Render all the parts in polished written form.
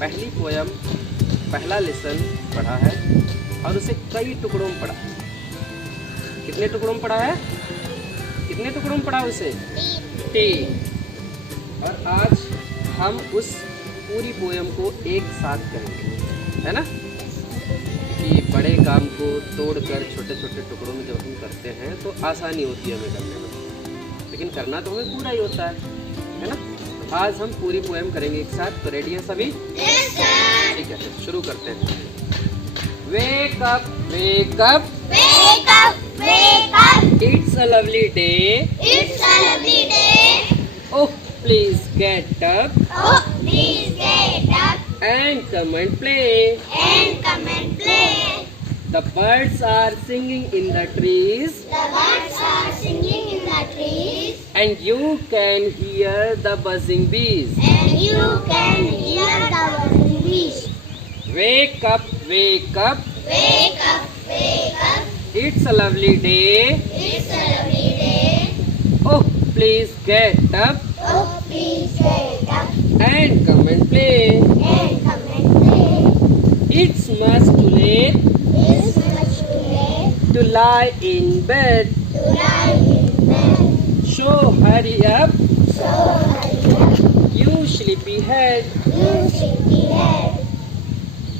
पहली पोयम, पहला लेसन पढ़ा है और उसे कई टुकड़ों में पढ़ा। कितने टुकड़ों में पढ़ा है? कितने टुकड़ों में पढ़ा उसे? 3। और आज हम उस पूरी पोयम को एक साथ करेंगे, है ना? कि बड़े काम को तोड़कर छोटे छोटे टुकड़ों में जब हम करते हैं तो आसानी होती है हमें करने में, लेकिन करना तो हमें पूरा ही होता है ना? आज हम पूरी पोयम करेंगे एक साथ। तो रेडी है सभी? ठीक है, तो शुरू करते हैं। Wake up, wake up, Wake up, wake up. it's a lovely day. It's a lovely day. Oh, please get up Oh, please get up and come and play. and come and play. The birds are singing in the trees The birds are singing in the trees, and you can hear the buzzing bees. and you can hear the buzzing bees. Wake up, wake up, Wake up, wake up. it's a lovely day. It's a lovely day. Oh, please get up Oh, please get up and come and play. and come and play. It's much too late It's much too late to lie in bed. to lie in bed. So hurry up, So hurry up, you sleepy head. you sleepy head.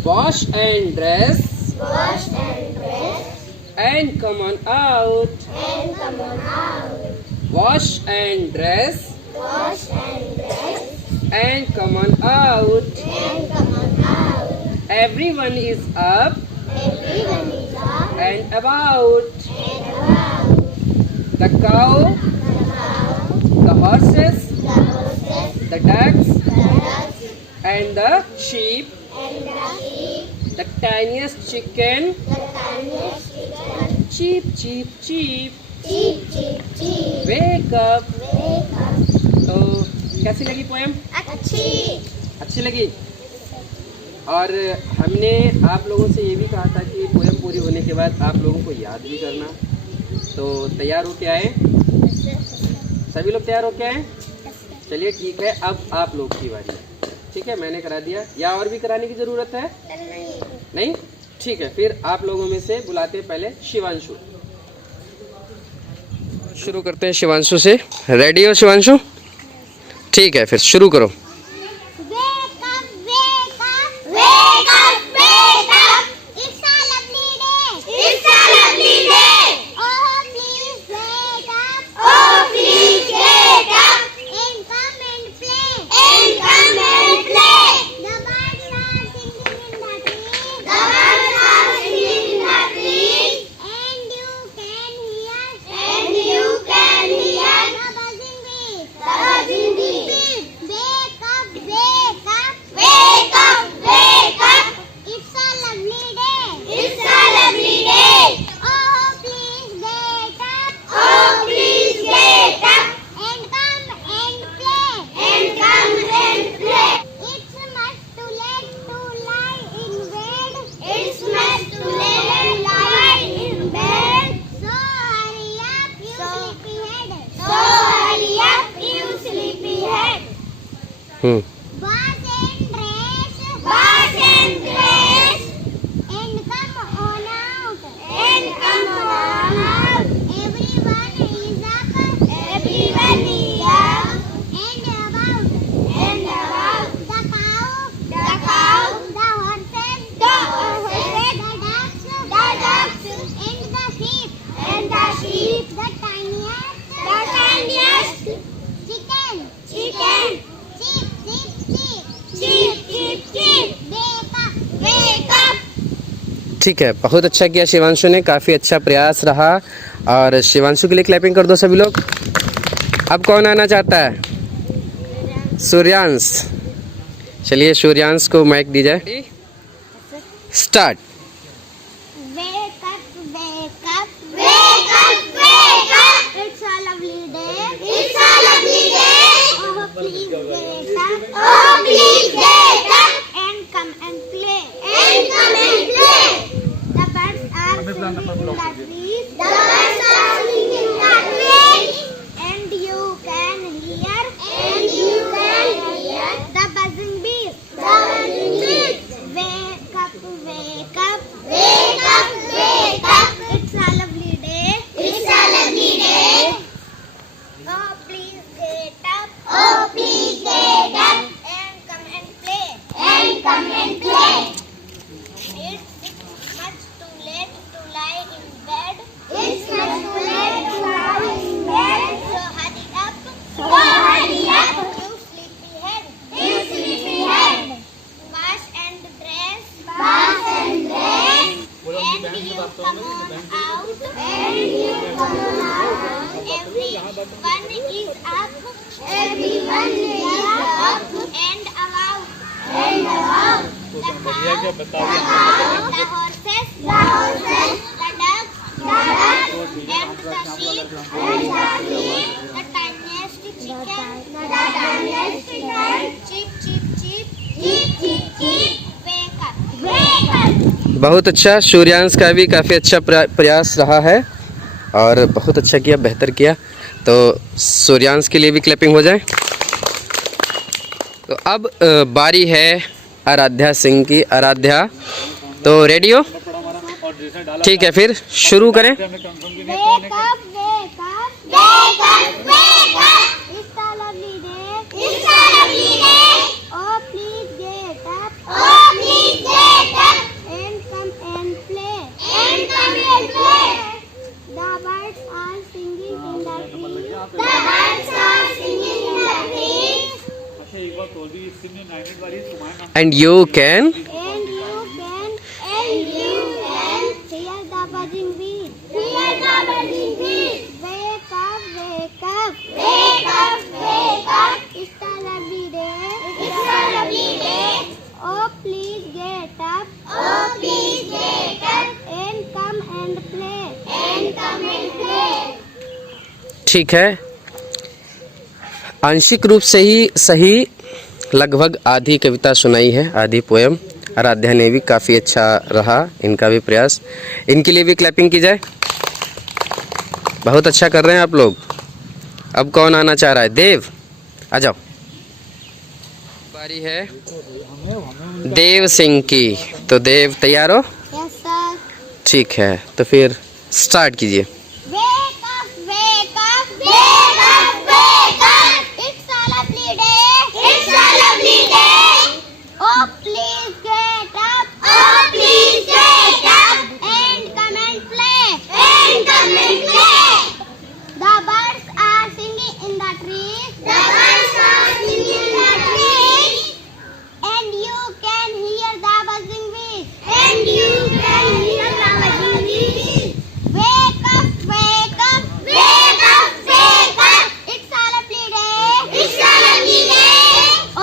Wash and dress Wash and dress and come on out. and come on out. Wash and dress Wash and dress and come on out. and come on out. Everyone is up Everyone is up and about. and about. The cow, The cow, the horses, the horses, the ducks the ducks, and the sheep, and the sheep, the tiniest chicken, the tiniest chicken. cheep, cheep, cheep. Cheep, cheep, cheep. Wake up. Wake up. तो कैसी लगी poem? अच्छी. अच्छी लगी? और हमने आप लोगों से ये भी कहा था कि पोएम पूरी होने के बाद आप लोगों को याद भी करना। तो तैयार हो के आए? सभी लोग तैयार हो के आए? चलिए ठीक है, अब आप लोग की बारी है। ठीक है, मैंने करा दिया, या और भी कराने की ज़रूरत है? नहीं? ठीक है, फिर आप लोगों में से बुलाते हैं पहले शिवांशु। शुरू करते हैं शिवांशु से। रेडी हो शिवांशु? ठीक है, फिर शुरू करो। Wake up, wake up, wake up, wake up. It's a lovely day. It's a lovely day. Oh, please wake up. Oh, please wake up. And come and play. And come and play. The birds are singing in the trees. The birds are singing in the trees. And you can hear. And you can hear the buzzing bees. The buzzing bees. Wake up, wake up, wake up, wake up. It's a lovely day. It's a lovely day. Oh, please get up. Oh, please get up. And come and play. And come and play. It's much too late to lie in bed. It's much too late to lie in bed. So hurry up, you sleepy head. So hurry up, you sleepy head. Wash and dress. Wash and dress. And come on out. And come on out. Everyone is up. Everyone is up. And about. And about. The cow. The cow. The horses. The horses. The ducks. The ducks. And the sheep. And the sheep. The tiniest. The tiniest. Chicken. Chicken. Sheep, sheep, sheep. Sheep, sheep, sheep. Wake up, wake up. ठीक है, बहुत अच्छा किया शिवांशु ने, काफ़ी अच्छा प्रयास रहा। और शिवांशु के लिए क्लैपिंग कर दो सभी लोग। अब कौन आना चाहता है? सूर्यांश। चलिए सूर्यांश को माइक दी जाए। Start. Wake up, wake up, wake up, wake up. It's a lovely day. It's a lovely day. Oh, please get up. Oh, please get up. And come and play. And come and play. The birds are singing in the trees. The birds are singing in the trees. And you can hear. And you can hear the buzzing bees. The buzzing And you come on out. And you come on out. Everyone is up. Everyone is up. And about. And about. The cow. The cow. The horses. The horses. The ducks. The ducks. And the sheep. And the sheep. The tiniest chicken. The tiniest chicken. Chip, chip, chip. Chip, chip, chip. Wake up. Wake up. बहुत अच्छा। सूर्यांश का भी काफ़ी अच्छा प्रयास रहा है और बहुत अच्छा किया, बेहतर किया। तो सूर्यांश के लिए भी क्लैपिंग हो जाए। तो अब बारी है आराध्या सिंह की। आराध्या, तो रेडी हो? ठीक है, फिर शुरू करें। Wake up, wake up, wake up, wake up. It's a lovely day. It's a lovely day. Oh, please get up. Oh, please get up. And come and play. And come and play. The birds are singing in the trees. The birds are singing in the trees. And you can And you can hear the buzzing bees. Hear the buzzing bees. Wake up, wake up, wake up, wake up. It's a lovely day. It's a lovely day. Oh, please get up. Oh, please get up. And come and play. And come and play. ठीक है। आंशिक रूप से ही सही लगभग आधी कविता सुनाई है, आधी पोयम। आराध्या ने भी काफ़ी अच्छा रहा, इनका भी प्रयास। इनके लिए भी क्लैपिंग की जाए। बहुत अच्छा कर रहे हैं आप लोग। अब कौन आना चाह रहा है? देव, आ जाओ। बारी है देव सिंह की। तो देव तैयार हो? Yes, sir. ठीक है, तो फिर स्टार्ट कीजिए। Wake up, wake up, wake up, wake up. It's a lovely day. It's a lovely day. Oh, please get up. Oh, please get up. And come and play. And come and play. The birds are singing in the trees. The birds are singing in the trees. And you can hear the buzzing bees. And you can hear the buzzing bees. Wake up, wake up, wake up, wake up. It's a lovely day. It's a lovely day.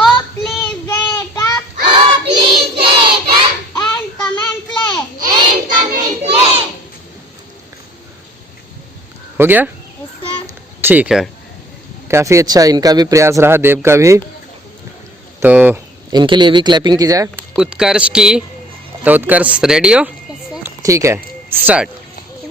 Oh, please get up. Oh, please get up. And come and play. And come and play. हो गया? Yes, sir. ठीक है, काफ़ी अच्छा इनका भी प्रयास रहा, देव का भी। तो इनके लिए भी क्लैपिंग की जाए। उत्कर्ष की। तो उत्कर्ष रेडी हो? Yes, sir. ठीक है, start.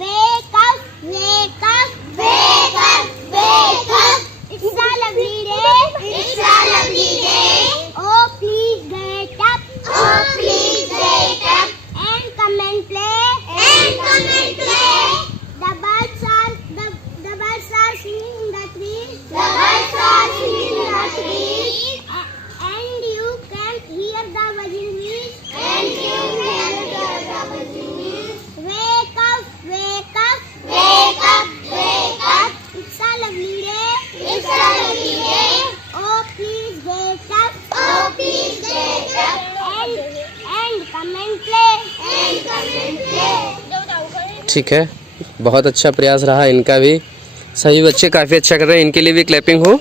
Wake up, wake up, wake up, wake up. It's a lovely day. It's a lovely day. Oh, please get up. Oh, please get up. And come and play. And come and play. The birds are singing in the trees. The birds are singing in the trees. And you can hear the buzzing bees. And you can hear the buzzing bees. Wake up, wake up, wake up, wake up. It's a lovely day. It's a lovely day. Oh, please get up. Oh, please get up. And come and play. And come and play. ठीक है, बहुत अच्छा प्रयास रहा इनका भी। सभी बच्चे काफ़ी अच्छा कर रहे हैं, इनके लिए भी क्लैपिंग हो।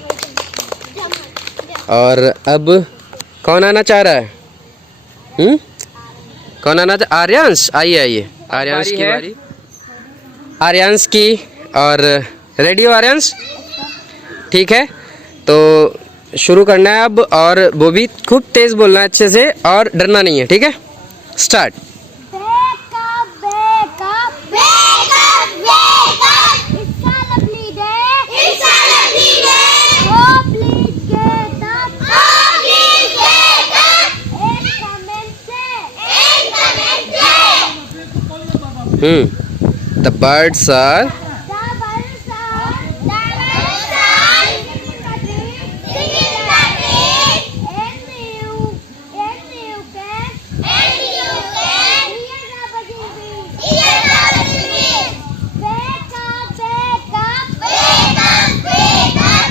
और अब कौन आना चाह रहा है? कौन आना चाह? आर्यांश, आइए आइए। आर्यांश की बारी। आर्यांश की। और रेडी हो आर्यांश? ठीक है, तो शुरू करना है अब। और वो भी खूब तेज़ बोलना है, अच्छे से, और डरना नहीं है, ठीक है? Start. Wake up, wake up, wake up, wake up. It's a lovely day. It's a lovely day. Oh, please get up. Oh, please get up. And come and play. And come and play. The birds are The birds are singing in the trees. And you can hear the buzzing bees. Hear the buzzing bees. Wake up, wake up, wake up, wake up.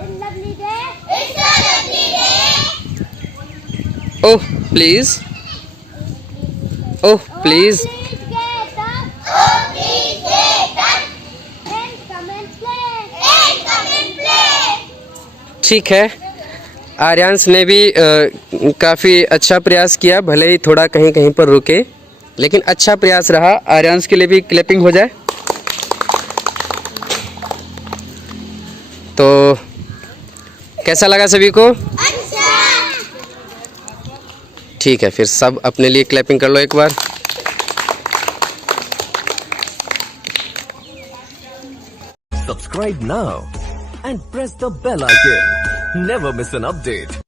It's a lovely day. It's a lovely day. oh please oh please Please get up. Oh, please get up. And come and play. And come and play. ठीक है, आर्यांश ने भी काफ़ी अच्छा प्रयास किया, भले ही थोड़ा कहीं कहीं पर रुके, लेकिन अच्छा प्रयास रहा। आर्यांश के लिए भी क्लैपिंग हो जाए। तो कैसा लगा सभी को? अच्छा। ठीक है, फिर सब अपने लिए क्लैपिंग कर लो एक बार। Subscribe now and press the bell icon. Never miss an update.